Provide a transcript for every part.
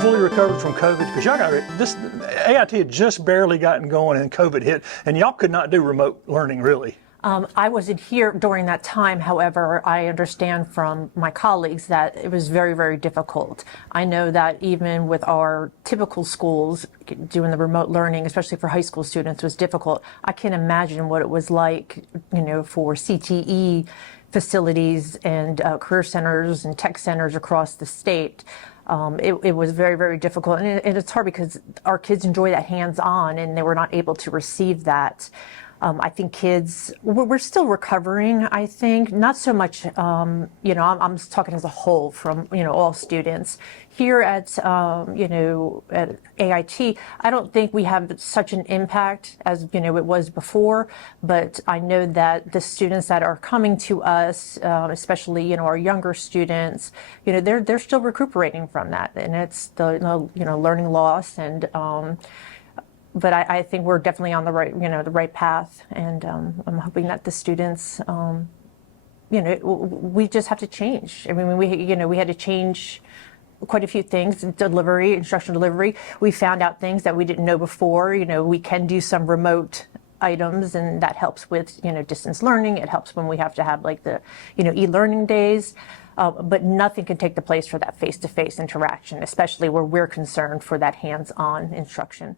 fully recovered from COVID? Because y'all got this, AIT had just barely gotten going and COVID hit, and y'all could not do remote learning really. I wasn't here during that time. However, I understand from my colleagues that it was very, very difficult. I know that even with our typical schools, doing the remote learning, especially for high school students, was difficult. I can't imagine what it was like, for CTE facilities and career centers and tech centers across the state. It was very, very difficult. And it's hard because our kids enjoy that hands-on and they were not able to receive that. I think kids, we're still recovering, I think. Not so much, I'm talking as a whole from, all students. Here at, at AIT, I don't think we have such an impact as, it was before. But I know that the students that are coming to us, especially, our younger students, they're still recuperating from that. And it's the, learning loss and, but I think we're definitely on the right path, and I'm hoping that the students, we just have to change. I mean, we had to change quite a few things. Instructional delivery. We found out things that we didn't know before. We can do some remote items, and that helps with distance learning. It helps when we have to have like the e-learning days. But nothing can take the place for that face-to-face interaction, especially where we're concerned for that hands-on instruction.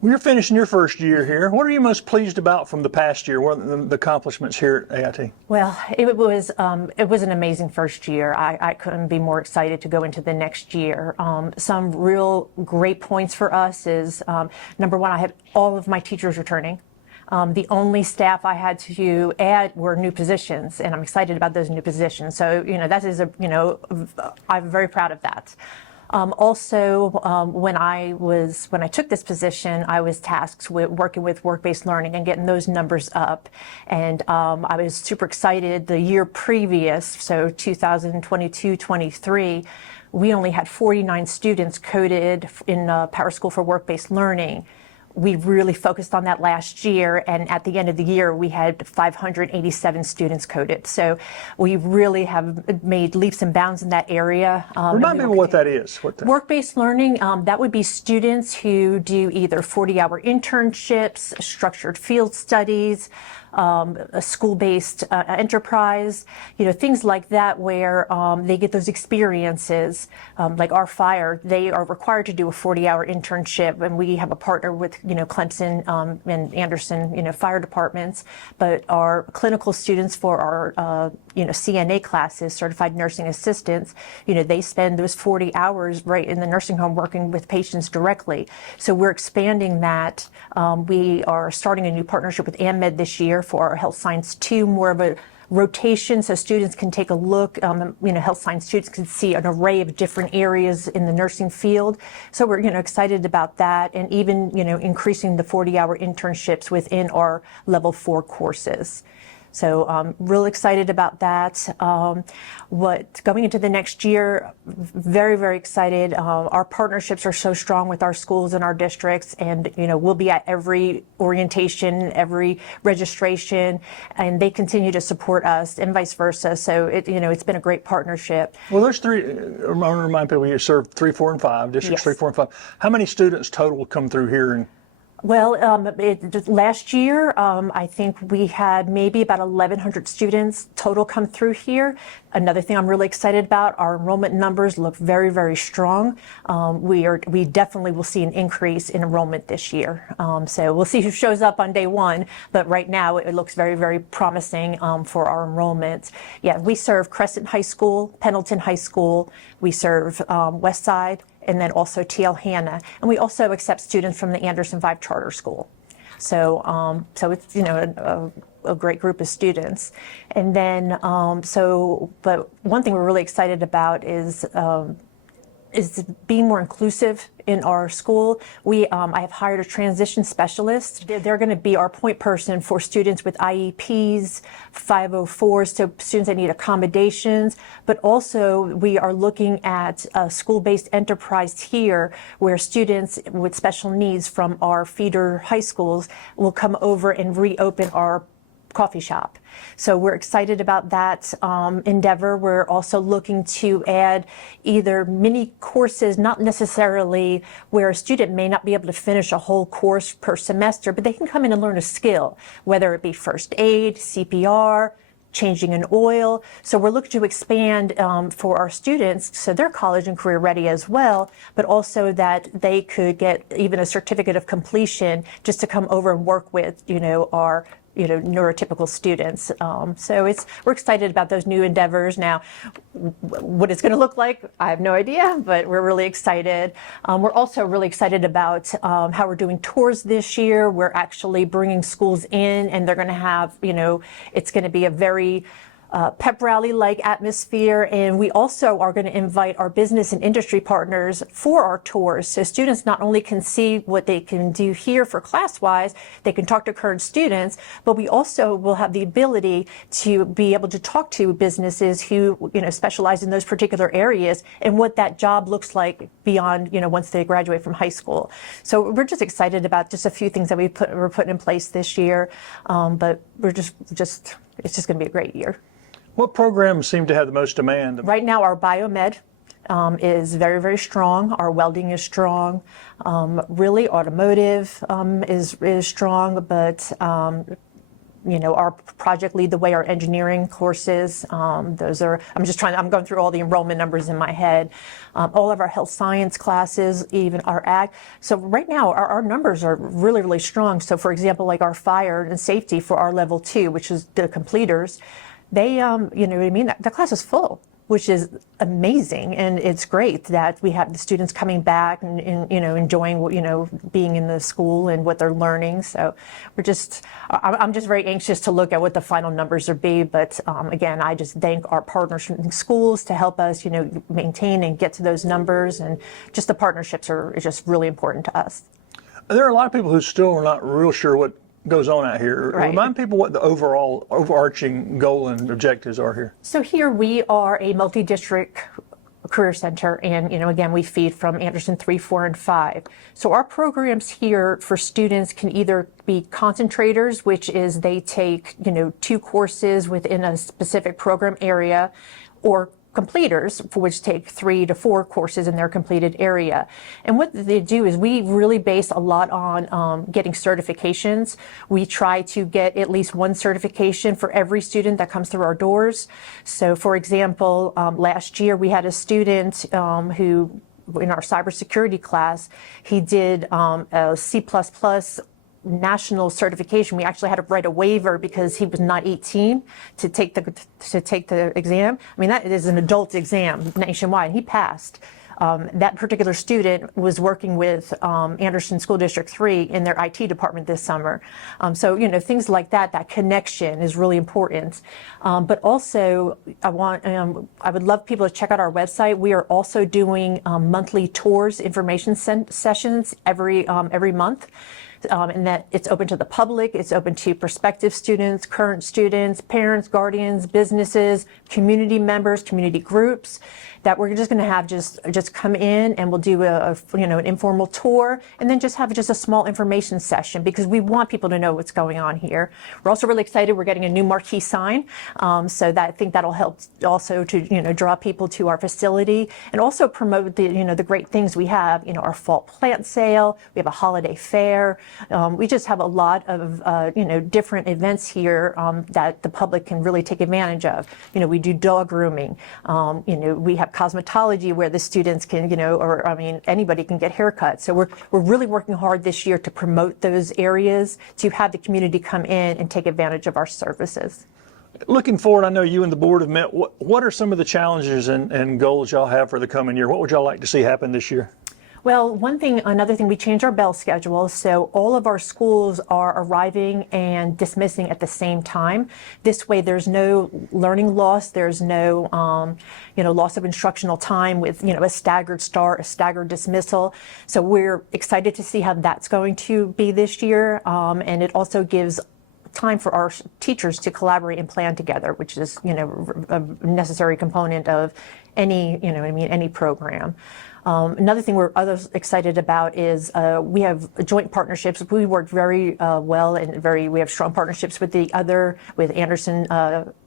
Well, you're finishing your first year here. What are you most pleased about from the past year? What are the accomplishments here at AIT? Well, it was an amazing first year. I couldn't be more excited to go into the next year. Some real great points for us is, number one, I had all of my teachers returning. The only staff I had to add were new positions, and I'm excited about those new positions. So, that is I'm very proud of that. Also, when I took this position, I was tasked with working with work-based learning and getting those numbers up. And I was super excited. The year previous, so 2022-23, we only had 49 students coded in Power School for Work-Based Learning. We really focused on that last year, and at the end of the year, we had 587 students coded. So we really have made leaps and bounds in that area. Remind me of what that is. Work-based learning, that would be students who do either 40-hour internships, structured field studies, a school-based enterprise, things like that where they get those experiences. Like our fire, they are required to do a 40-hour internship, and we have a partner with Clemson and Anderson fire departments. But our clinical students for our CNA classes, certified nursing assistants, they spend those 40 hours right in the nursing home working with patients directly. So we're expanding that. We are starting a new partnership with AmMed this year for our Health Science 2, more of a rotation so students can take a look. Health science students can see an array of different areas in the nursing field. So we're excited about that, and even increasing the 40-hour internships within our level 4 courses. So real excited about that. Going into the next year, very, very excited. Our partnerships are so strong with our schools and our districts, and we'll be at every orientation, every registration, and they continue to support us, and vice versa. So it's been a great partnership. Well, there's three. I want to remind people you serve 3, 4, and 5 districts. Yes. 3, 4, and 5. How many students total come through here? Well, last year, I think we had maybe about 1,100 students total come through here. Another thing I'm really excited about, our enrollment numbers look very, very strong. We definitely will see an increase in enrollment this year. So we'll see who shows up on day one, but right now it looks very, very promising for our enrollment. Yeah, we serve Crescent High School, Pendleton High School, we serve Westside, and then also TL Hanna. And we also accept students from the Anderson 5 Charter School. So it's, a great group of students. And then, but one thing we're really excited about is being more inclusive in our school. I have hired a transition specialist. They're going to be our point person for students with IEPs, 504s, so students that need accommodations. But also we are looking at a school-based enterprise here where students with special needs from our feeder high schools will come over and reopen our coffee shop. So we're excited about that endeavor. We're also looking to add either mini courses, not necessarily where a student may not be able to finish a whole course per semester, but they can come in and learn a skill, whether it be first aid, CPR, changing an oil. So we're looking to expand for our students so they're college and career ready as well, but also that they could get even a certificate of completion just to come over and work with, our neurotypical students. So we're excited about those new endeavors. Now, what it's going to look like, I have no idea, but we're really excited. We're also really excited about how we're doing tours this year. We're actually bringing schools in, and they're going to have, it's going to be a very pep rally-like atmosphere, and we also are going to invite our business and industry partners for our tours. So students not only can see what they can do here for class-wise, they can talk to current students, but we also will have the ability to be able to talk to businesses who, specialize in those particular areas and what that job looks like beyond, once they graduate from high school. So we're just excited about just a few things that we're putting in place this year, but we're just it's just going to be a great year. What programs seem to have the most demand? Right now, our biomed is very, very strong. Our welding is strong. Really, automotive is strong, but our project lead the way, our engineering courses, those are, I'm going through all the enrollment numbers in my head. All of our health science classes, even our ag. So right now, our numbers are really, really strong. So for example, like our fire and safety for our level 2, which is the completers, they, that class is full, which is amazing. And it's great that we have the students coming back and enjoying, being in the school and what they're learning. So I'm just very anxious to look at what the final numbers will be. But again, I just thank our partners from schools to help us, maintain and get to those numbers. And just the partnerships are just really important to us. There are a lot of people who still are not real sure what goes on out here. Right. Remind people what the overarching goal and objectives are here. So here we are a multi-district career center, and again, we feed from Anderson 3, 4, and 5. So our programs here for students can either be concentrators, which is they take 2 courses within a specific program area, or completers, for which take 3 to 4 courses in their completed area. And what they do is we really base a lot on getting certifications. We try to get at least 1 certification for every student that comes through our doors. So for example, last year we had a student who, in our cybersecurity class, he did a C++ national certification. We actually had to write a waiver because he was not 18 to take the exam. I mean, that is an adult exam nationwide. He passed. That particular student was working with Anderson School District 3 in their IT department this summer. So, things like that connection is really important. But also, I would love people to check out our website. We are also doing monthly tours, information sessions every month. And that it's open to the public, it's open to prospective students, current students, parents, guardians, businesses, community members, community groups, that we're just going to have just come in and we'll do an informal tour, and then just have a small information session, because we want people to know what's going on here. We're also really excited. We're getting a new marquee sign, so that I think that'll help also to draw people to our facility, and also promote the great things we have. Our fall plant sale. We have a holiday fair. We just have a lot of different events here that the public can really take advantage of. We do dog grooming. We have cosmetology where the students can, anybody can get haircuts. So we're really working hard this year to promote those areas, to have the community come in and take advantage of our services. Looking forward, I know you and the board have met. What are some of the challenges and goals y'all have for the coming year? What would y'all like to see happen this year? Well, another thing, we changed our bell schedule, so all of our schools are arriving and dismissing at the same time. This way, there's no learning loss, there's no, loss of instructional time with, a staggered start, a staggered dismissal. So we're excited to see how that's going to be this year, and it also gives time for our teachers to collaborate and plan together, which is, a necessary component of any, any program. Another thing we're others excited about is we have joint partnerships. We work very well and we have strong partnerships with Anderson,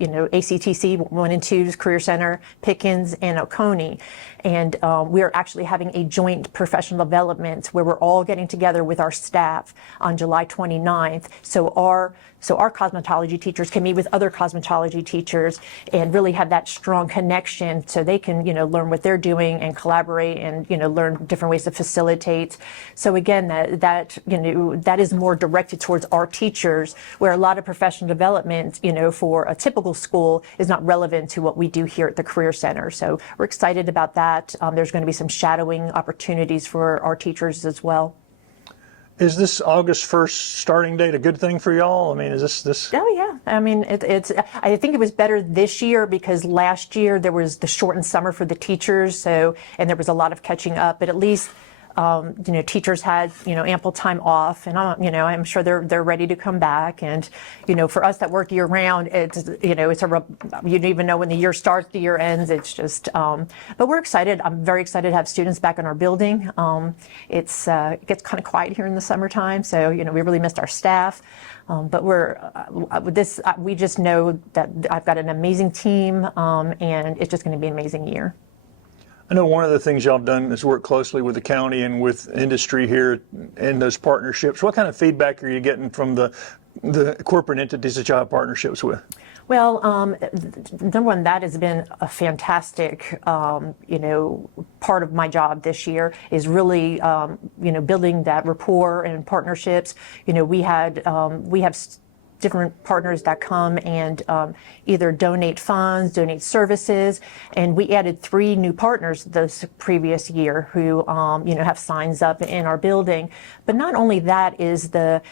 ACTC 1 and 2's Career Center, Pickens, and Oconee. And we are actually having a joint professional development where we're all getting together with our staff on July 29th. So our cosmetology teachers can meet with other cosmetology teachers and really have that strong connection so they can, learn what they're doing and collaborate and, learn different ways to facilitate. So again, that is more directed towards our teachers, where a lot of professional development, for a typical school is not relevant to what we do here at the Career Center. So we're excited about that. There's going to be some shadowing opportunities for our teachers as well. Is this August 1st starting date a good thing for y'all? I mean, is this? Oh yeah. I mean, I think it was better this year because last year there was the shortened summer for the teachers, and there was a lot of catching up. But at least, teachers had ample time off, and I'm sure they're ready to come back. And for us that work year round, it's you don't even know when the year starts, the year ends. It's just, but we're excited. I'm very excited to have students back in our building. It gets kind of quiet here in the summertime, so we really missed our staff. But we just know that I've got an amazing team, and it's just going to be an amazing year. I know one of the things y'all have done is work closely with the county and with industry here in those partnerships. What kind of feedback are you getting from the corporate entities that y'all have partnerships with? Well, number one, that has been a fantastic, part of my job this year is really, building that rapport and partnerships. We have different partners that come and either donate funds, donate services, and we added 3 new partners this previous year who have signs up in our building. But not only that is the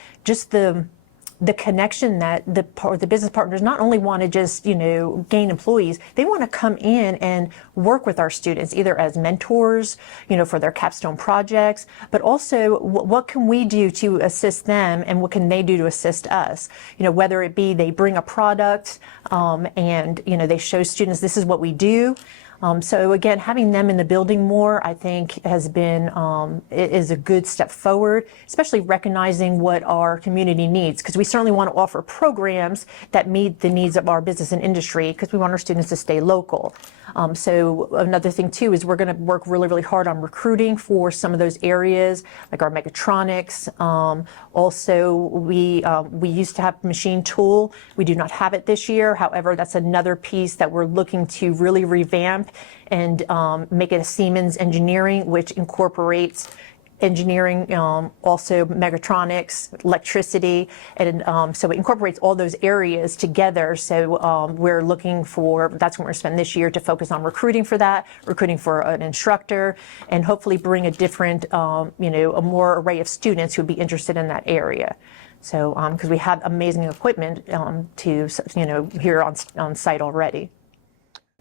connection that the business partners not only want to just gain employees, they want to come in and work with our students either as mentors for their capstone projects, but also what can we do to assist them and what can they do to assist us, whether it be they bring a product and they show students this is what we do. So again, having them in the building more, I think, has been is a good step forward, especially recognizing what our community needs, because we certainly want to offer programs that meet the needs of our business and industry, because we want our students to stay local. So another thing too is we're going to work really, really hard on recruiting for some of those areas, like our mechatronics. Also, we used to have machine tool. We do not have it this year. However, that's another piece that we're looking to really revamp and make it a Siemens engineering, which incorporates engineering, also mechatronics, electricity, and so it incorporates all those areas together. So we're looking for, that's what we're spending this year to focus on recruiting for that, recruiting for an instructor, and hopefully bring a different, a more array of students who would be interested in that area. So, because we have amazing equipment here on site already.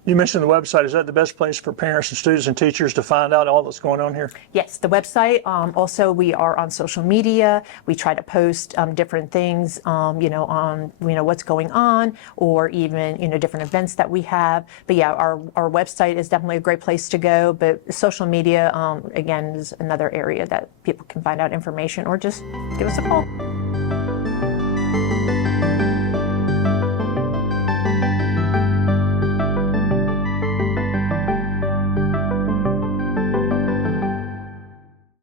You mentioned the website. Is that the best place for parents and students and teachers to find out all that's going on here? Yes, the website. Also, we are on social media. We try to post different things, on what's going on, or even different events that we have. But yeah, our website is definitely a great place to go. But social media, again, is another area that people can find out information or just give us a call.